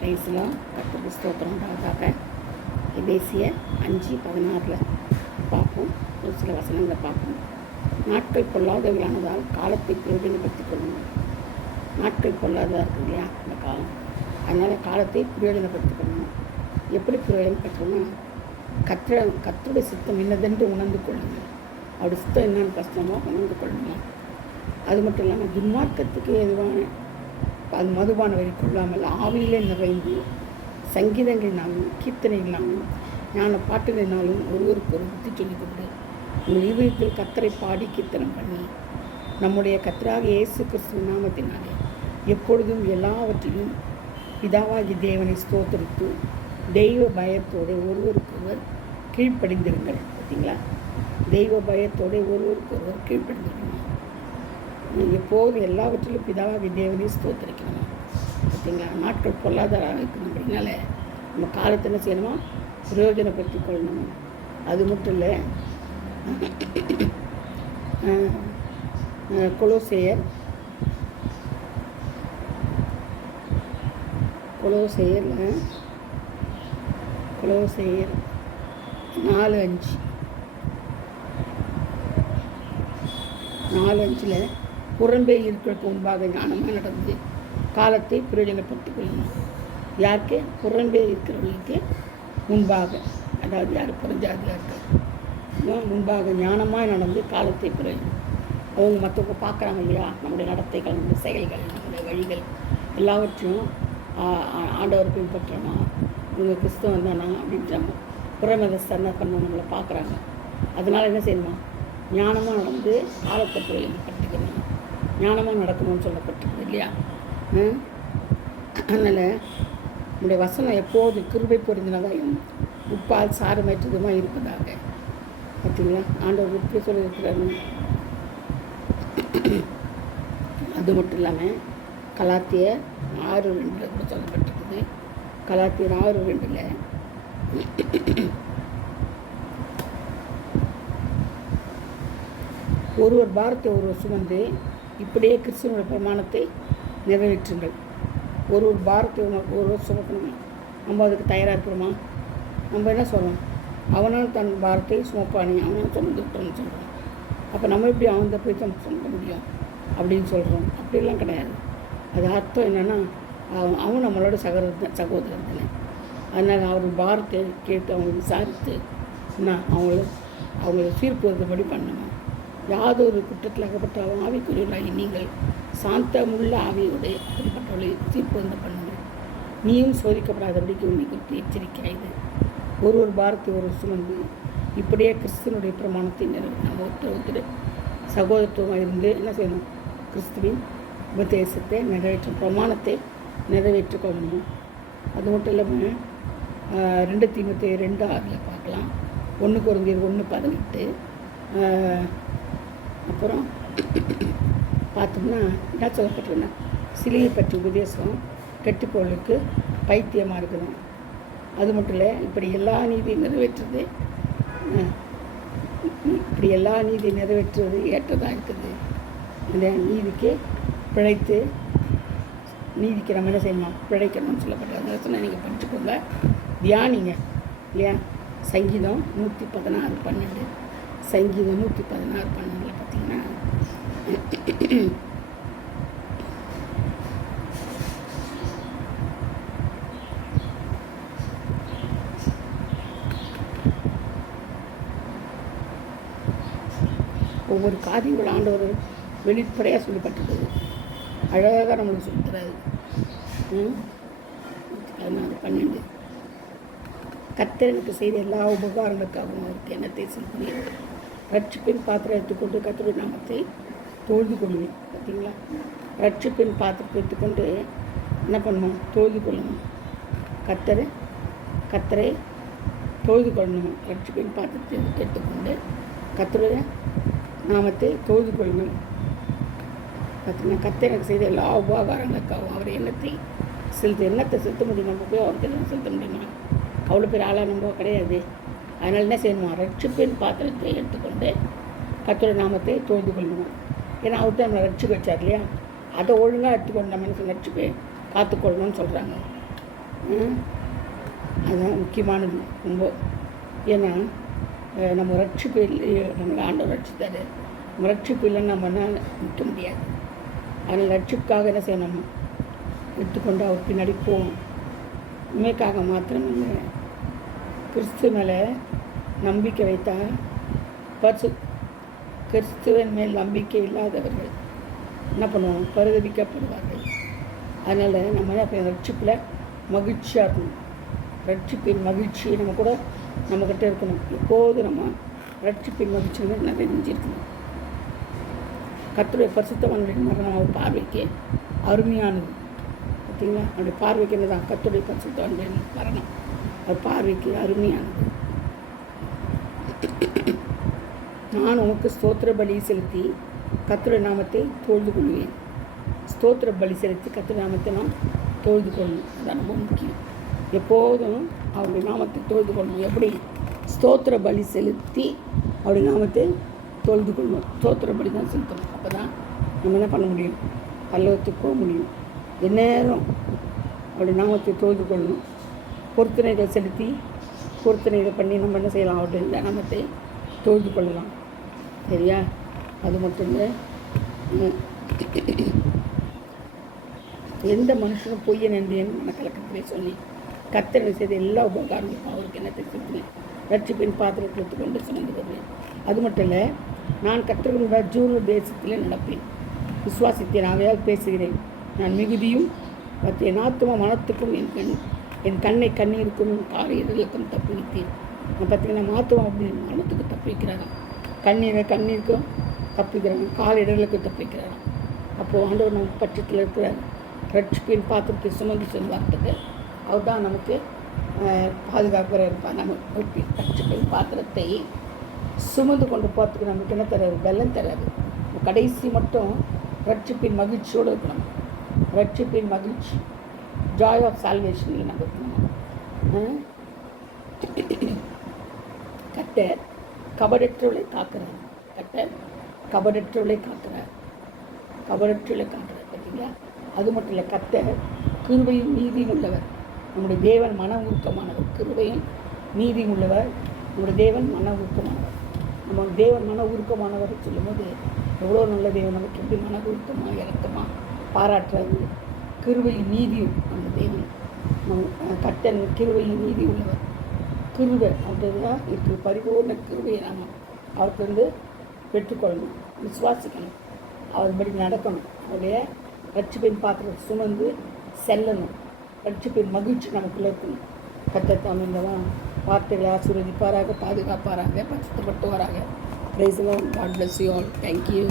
பிரைஸ்லாம் கர்த்தருக்கு ஸ்தோத்திரம் உண்டாவதாக. எபேசியர் 5:16 பார்ப்போம். ஒரு சில வசனங்களை பார்ப்போம். நாட்கள் பொல்லாதவையானதால் காலத்தை பிரயோஜனப்படுத்திக் கொள்ளணும். நாட்கள் பொல்லாததாக இருக்குது இல்லையா இந்த காலம், அதனால் காலத்தை பிரயோஜனப்படுத்திக் கொள்ளணும். எப்படி பிரயோஜனப்படுத்தணும்னா கர்த்தருடைய சித்தம் என்னதென்று உணர்ந்து கொள்ளுங்கள். அவருடைய சித்தம் என்னென்னு கஷ்டமோ உணர்ந்து கொள்ளணும். அது மட்டும் இல்லாமல் துன்மார்க்கத்துக்கு எதுவான அது மதுபான வரி கொள்ளாமல் ஆவியிலே நிறைந்து சங்கீதங்களினாலும் கீர்த்தனைகளினாலும் ஞான பாட்டுகளினாலும் ஒருவருக்கு ஒரு புத்தி சொல்லிக் கொண்டு உங்கள் இதயத்தில் கர்த்தரை பாடி கீர்த்தனம் பண்ணி நம்முடைய கர்த்தராக இயேசு கிறிஸ்து நாமத்தினாலே எப்பொழுதும் எல்லாவற்றிலும் பிதாவாகி தேவனை ஸ்தோத்தரித்து தெய்வ பயத்தோடு ஒருவருக்கொருவர் கீழ்ப்படிந்திருங்கள். பார்த்தீங்களா, தெய்வ பயத்தோடு ஒருவருக்கொருவர் கீழ்ப்படிந்திருக்கணும். எப்போது எல்லாவற்றிலும் பிதாவாகி தேவனை ஸ்தோத்தரிக்கணும். பார்த்தீங்களா, நாட்கள் பொருளாதாரம் இருக்கணும். அப்படின்னால நம்ம காலத்தை என்ன செய்யணுமா, பிரயோஜனப்படுத்தி கொள்ளணும். அது மட்டும் இல்லை, கொலோசேயர் 4:5 புறம்பே இருக்கிறதுக்கு முன்பாக ஞானமாக நடந்து காலத்தை பிரயோஜனப்படுத்திக் கொள்ளணும். யாருக்கு? புறம்பே இருக்கிறவர்களுக்கு முன்பாக, அதாவது யார் புறஞ்சாதியாக இருக்கார் முன்பாக ஞானமாக நடந்து காலத்தை பிரயோஜனம். அவங்க மற்றவங்க பார்க்குறாங்க இல்லையா, நம்முடைய நடத்தைகள், நம்முடைய செயல்கள், நம்முடைய வழிகள் எல்லாவற்றையும் ஆண்டவர் பின்பற்றணுமா, இவங்க கிறிஸ்தவம் தானா அப்படின்ற புறமதஸ்தர் என்ன பண்ண நம்மளை பார்க்குறாங்க. அதனால் என்ன செய்யணுமா, ஞானமாக நடந்து காலத்தை பிரயோஜனப்படுத்திக்கணும். ஞானமாக நடக்கணும்னு சொல்லப்பட்டிருக்கு இல்லையா. அதனால் நம்முடைய வசனம் எப்போது கிருபை பொருந்தினதாயும் உப்பால் சாரமற்றதுமாக இருப்பதாக. பார்த்தீங்களா, ஆண்டவர் எப்படி சொல்லியிருக்கிறாரு. அது மட்டும் இல்லாமல் கலாத்தியர் 6:2 கூட சொல்லப்பட்டிருக்குது. கலாத்தியர் 6:2 ஒருவர் பாரத்தை ஒருவர் சுமந்து இப்படியே கிறிஸ்துவனுடைய பிரமாணத்தை நிறைவேற்றுங்கள். ஒரு பாரத்தை ஒருவர் சுமக்கணுமா, நம்ம அதுக்கு தயாராக இருக்கிறோமா? நம்ம என்ன சொல்கிறோம், அவனால் தன் பாரத்தை சுமப்பானே, அவனால் சுமந்துட்டோம்னு சொல்கிறோம். அப்போ நம்ம எப்படி அவன் போய் சுமக்க முடியும் அப்படின்னு சொல்கிறோம். அப்படிலாம் கிடையாது. அது அர்த்தம் என்னென்னா, அவன் நம்மளோட சகோதரன் தானே. அதனால் அவர் பாரத்தை கேட்டு அவங்க விசாரித்து அவங்கள சீர்படுத்தும்படி பண்ணணும். யாதொரு குற்றத்தில் அகப்பட்டாலும் ஆவிக்குரியவர்களாகி நீங்கள் சாந்தமுள்ள ஆவியோடு அப்படிப்பட்டவர்களை தீர்ப்பு பண்ணுங்கள். நீயும் சோதிக்கப்படாதபடிக்கு உன்னை குறித்து எச்சரிக்கையாயுது. ஒரு பாரத்தை ஒரு சுமந்து இப்படியே கிறிஸ்துவனுடைய பிரமாணத்தை நம்ம ஒருத்தர் சகோதரத்துவமாக இருந்து என்ன செய்யணும், கிறிஸ்துவின் உபதேசத்தை நிறைவேற்றும் பிரமாணத்தை நிறைவேற்றிக் கொள்ளணும். அது மட்டும் இல்லாமல் 2 தீமோத்தேயு 2:6 பார்க்கலாம். 1 கொரிந்தியர் 1:18 அப்புறம் பார்த்தோம்னா என்ன சொல்லப்பட்டிருந்தா, சிலையை பற்றி உபதேசம் கெட்டுப்பொருளுக்கு பைத்தியமாக இருக்கணும். அது மட்டும் இல்லை, இப்படி எல்லா நீதியும் நிறைவேற்றுவது ஏற்றதாக இருக்குது. இந்த நீதிக்கு பிழைத்து நீதிக்கு நம்ம என்ன செய்யணும், பிழைக்கணும்னு சொல்லப்பட்ட அந்த வசனம் நீங்கள் படிச்சுக்கோங்க, தியானிங்க இல்லையா. சங்கீதம் 116:12 சங்கீதம் 116:12 பார்த்தீங்கன்னா ஒவ்வொரு காரியங்கள் ஆண்டவர் வெளிப்படையாக சொல்லப்பட்டிருக்குது. அழகாக நம்மளுக்கு சொல்லித்தராது. 16:12 கர்த்தர் எனக்கு செய்த எல்லா உபகாரங்களுக்காகவும் அவருக்கு எண்ணத்தை செலுத்தினேன். ரட்சிப்பின் பாத்திரம் எடுத்துக்கொண்டு கர்த்தருடைய நாமத்தை தொழுது கொள்ளுவேன். பார்த்தீங்களா, ரட்சிப்பின் பாத்திரத்தை எடுத்துக்கொண்டு என்ன பண்ணணும், தொழுது கொள்ளணும். கர்த்தரை தொழுது கொள்ளணும். ரட்சிப்பின் பாத்திரத்தை எடுத்துக்கொண்டு கர்த்தருடைய நாமத்தை தொழுது கொள்ளணும். பார்த்தீங்கன்னா, கர்த்தர் எனக்கு செய்த எல்லா உபகாரங்களுக்காகவும் அவர் எண்ணத்தை செலுத்த முடியுமா, நம்ம போய் அவருக்கு என்ன செலுத்த முடியுமா? அவ்வளோ பேர் ஆளாக நம்ம கிடையாது. அதனால் என்ன செய்யணுமா, ரட்சிப்பின் பாத்திரத்தை எடுத்துக்கொண்டு கர்த்தருடைய நாமத்தை தொழுது கொள்ளணும். ஏன்னா அவர் தான் நம்மளை ரட்சிக்க வச்சார் இல்லையா. அதை ஒழுங்காக எடுத்துக்கொண்டு நம்ம என்ன ரட்சிப்பை காத்துக்கொள்ளணும்னு சொல்கிறாங்க. அதுதான் முக்கியமானது ரொம்ப. ஏன்னா நம்ம ரட்சிப்பு நமக்கு ஆண்டவர் ரட்சித்தார். நம்ம ரட்சிப்பு இல்லைன்னு நம்மளால் நிற்க முடியாது. அதனால் ரட்சிப்புக்காக என்ன செய்யணும்? எடுத்துக்கொண்டு அவர் பின்னாடி போகணும். உண்மைக்காக மாத்திரம் இல்லை, கிறிஸ்து மேலே நம்பிக்கை வைத்தால் கிறிஸ்துவின் மேல் நம்பிக்கை இல்லாதவர்கள் என்ன பண்ணுவோம்? பரிதபிக்கப்படுவார்கள். அதனால் நம்ம என்ன ரட்சிப்பில் மகிழ்ச்சியாக இருக்கணும். ரட்சிப்பின் மகிழ்ச்சி நம்மக்கிட்ட இருக்கணும். எப்போது நம்ம ரட்சிப்பின் மகிழ்ச்சி நிறைஞ்சிருக்கணும். கர்த்தருடைய பரிசுத்தவான்களின் மரணம் அவர் பார்வைக்கு அருமையானது. பார்த்தீங்களா? அவருடைய பார்வைக்கு என்ன தான்? கர்த்தருடைய பரிசுத்தவான்களின் மரணம் அவர் பார்வைக்கு அருமையானது. நான் உனக்கு ஸ்தோத்திர பலி செலுத்தி கர்த்தருடைய நாமத்தை தொழுது கொள்வேன். ஸ்தோத்திர பலி செலுத்தி கர்த்தருடைய நாமத்தை நாம் தொழுது கொள்ளணும். அதான் ரொம்ப முக்கியம். எப்போதும் அவருடைய நாமத்தை தொழுது கொள்ளணும். எப்படி? ஸ்தோத்திர பலி செலுத்தி அவருடைய நாமத்தை தொழுது கொள்ளணும். ஸ்தோத்திர பலி தான் செலுத்தணும். அப்போ தான் நம்ம என்ன பண்ண முடியும்? பல்லவத்துக்கு போக முடியும். எந்நேரம் அவருடைய நாமத்தை தொழுது கொள்ளணும். பொருத்தனைகள் செலுத்தி பொருத்தனைகள் பண்ணி நம்ம என்ன செய்யலாம்? அவருடைய நாமத்தை தொழுது கொள்ளலாம். சரியா? அது மட்டும் இல்லை, எந்த மனுஷனும் பொய்யன் என்றேன் மனக்கலக்கத்திலே சொல்லி கர்த்தர் செய்த எல்லா உபகாரங்களுக்கும் அவருக்கு என்னத்தை செலுத்தினேன். ரட்சிப்பின் பாத்திரத்தை எடுத்துக்கொண்டு சுமந்து வருவேன். அது மட்டும் இல்லை, நான் கர்த்தருடைய ஜூர் தேசத்திலே நடப்பேன். விசுவாசித்தேன், அவையால் பேசுகிறேன். நான் மிகுதியும் என் ஆத்தும மனத்துக்கும் என் கண்ணை கண்ணீருக்கும் காலை இடர்களுக்கும் தப்பி வைத்தேன். நான் பார்த்தீங்கன்னா மாத்துவம் அப்படி மனத்துக்கு தப்பி வைக்கிறாங்க, கண்ணீருக்கும் தப்பிக்கிறாங்க, கால இடர்களுக்கும் தப்பி வைக்கிறாங்க. அப்போது ஆண்டவர் நம்ம பட்சத்தில் இருக்கிற ரட்சிப்பின் பாத்திரத்தை சுமந்து செல்வார்த்தது அவர் தான் நமக்கு பாதுகாக்கிற இருப்பார். நம்ம ரட்சிப்பின் பாத்திரத்தை சுமந்து கொண்டு போகிறதுக்கு நமக்கு என்ன தராது? வெள்ளம் தராது. கடைசி மட்டும் ரட்சிப்பின் மகிழ்ச்சியோடு இருக்கணும். ரட்சிப்பின் மகிழ்ச்சி, ஜாய் ஆஃப் சால்வேஷன் நம்ம இருக்கணும். கர்த்தர் கபடற்றவளை காக்கிறார். கர்த்தர் கபடற்றவளை காக்கிறார். பார்த்தீங்களா? அது மட்டும் இல்லை, கர்த்தர் கிருபையும் நீதியும் உள்ளவர். நம்முடைய தேவன் மன உருக்கமானவர். கிருபையும் நீதியும் உள்ளவர். நம்முடைய தேவன் மன உருக்கமானவர். நம்ம தேவன் மன உருக்கமானவர் சொல்லும்போது எவ்வளோ நல்ல தேவன் நமக்கு எப்படி மன உருக்கமாக இறக்கமாக பாராட்டுறது. கிருபையும் நீதியும் அந்த தேவன் கர்த்தர் கிருபையும் நீதி உள்ளவர். கிருபை அப்படிதான் இருக்குது. பரிபூர்ண கிருபையை நாம் அவருக்கு பெற்றுக்கொள்ளணும், விசுவாசிக்கணும், அவர்படி நடக்கணும். அவருடைய ரட்சிப்பின் பாத்திரம் சுமந்து செல்லணும். ரட்சிப்பின் மகிழ்ச்சி நமக்குள்ளே இருக்கணும். கர்த்தர் தாம் இந்த வார்த்தைகளை ஆசீர்வதிப்பாராக, பாதுகாப்பாராக, பரிசுத்தப்படுத்துவாராக. Praise the Lord. God bless you all. Thank you.